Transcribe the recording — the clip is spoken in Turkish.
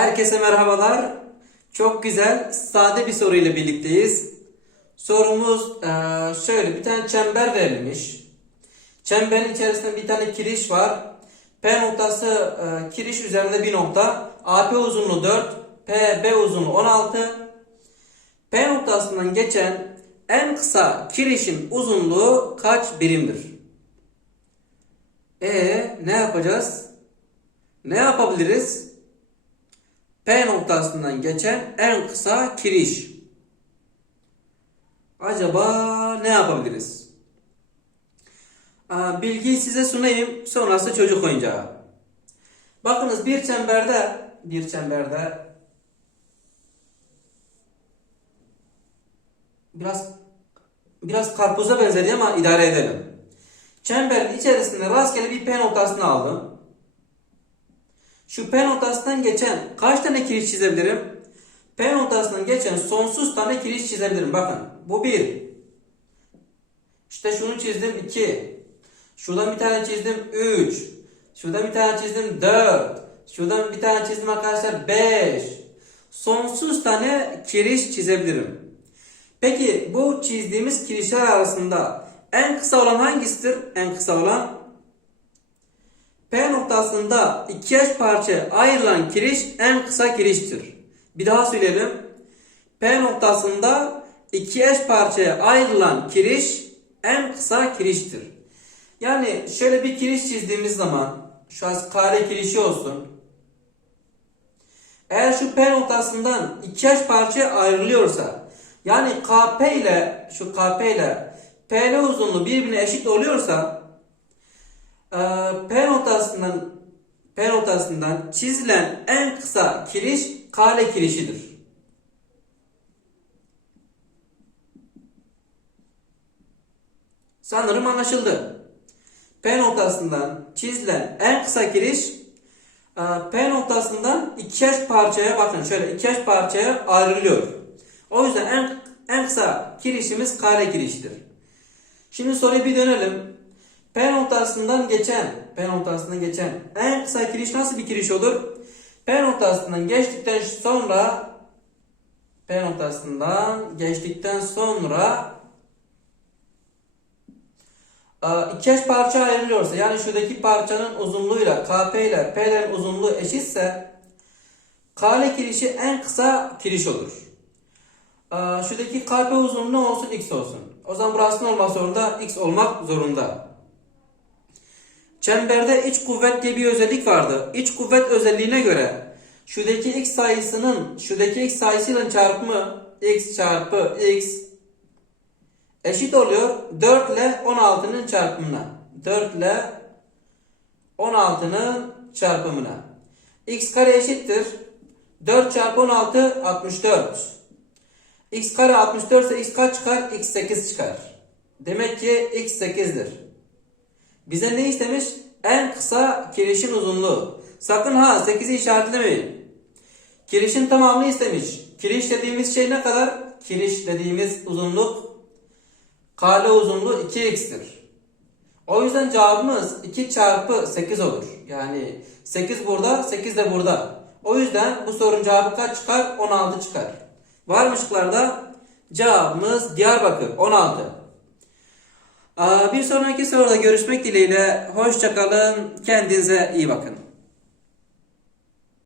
Herkese merhabalar. Çok güzel, sade bir soruyla birlikteyiz. Sorumuz eee, şöyle bir tane çember verilmiş. Çemberin içerisinde bir tane kiriş var. P noktası eee, kiriş üzerinde bir nokta. AP uzunluğu 4, PB uzunluğu 16. P noktasından geçen en kısa kirişin uzunluğu kaç birimdir? E ne yapacağız? Ne yapabiliriz? P noktasından geçen en kısa kiriş. Acaba ne yapabiliriz? Bilgiyi size sunayım. Sonrası çocuk oyuncağı. Bakınız bir çemberde bir çemberde biraz biraz karpuza benzedi ama idare edelim. Çemberin içerisinde rastgele bir P noktasını aldım. Şu P noktasından geçen kaç tane kiriş çizebilirim? P noktasından geçen sonsuz tane kiriş çizebilirim. Bakın bu bir. İşte şunu çizdim 2. Şuradan bir tane çizdim 3. Şuradan bir tane çizdim 4. Şuradan bir tane çizdim arkadaşlar 5. Sonsuz tane kiriş çizebilirim. Peki bu çizdiğimiz kirişler arasında en kısa olan hangisidir? En kısa olan P noktasında iki eş parçaya ayrılan kiriş en kısa kiriştir. Bir daha söyleyelim. P noktasında iki eş parçaya ayrılan kiriş en kısa kiriştir. Yani şöyle bir kiriş çizdiğimiz zaman şu an kare kirişi olsun. Eğer şu P noktasından iki eş parçaya ayrılıyorsa yani KP ile şu KP ile PL uzunluğu birbirine eşit oluyorsa P noktasından P noktasından çizilen en kısa kiriş kale kirişidir. Sanırım anlaşıldı. P noktasından çizilen en kısa kiriş e, P noktasından ikier parçaya bakın şöyle ikier parçaya ayrılıyor. O yüzden en, en kısa kirişimiz kare kirişidir. Şimdi soruya bir dönelim. P noktasından geçen, P noktasından geçen en kısa kiriş nasıl bir kiriş olur? P noktasından geçtikten sonra P noktasından geçtikten sonra e, iki eş parça ayrılıyorsa yani şuradaki parçanın uzunluğuyla KP ile P'lerin uzunluğu eşitse kale kirişi en kısa kiriş olur. E, Şuradaki KP uzunluğu ne olsun? X olsun. O zaman burası ne olmak zorunda? X olmak zorunda. Çemberde iç kuvvet diye bir özellik vardı. İç kuvvet özelliğine göre şuradaki x sayısının şuradaki x sayısıyla çarpımı x çarpı x eşit oluyor 4 ile 16'nın çarpımına. 4 ile 16'nın çarpımına. x kare eşittir. 4 çarpı 16 64. x kare 64 ise x kaç çıkar? x 8 çıkar. Demek ki x 8'dir. Bize ne istemiş? En kısa kirişin uzunluğu. Sakın ha 8'i işaretlemeyin. Kirişin tamamını istemiş. Kiriş dediğimiz şey ne kadar? Kiriş dediğimiz uzunluk kale uzunluğu 2x'tir. O yüzden cevabımız 2 çarpı 8 olur. Yani 8 burada, 8 de burada. O yüzden bu sorunun cevabı kaç çıkar? 16 çıkar. Var mı? Cevabımız Diyarbakır 16. Bir sonraki soruda görüşmek dileğiyle. Hoşçakalın. Kendinize iyi bakın.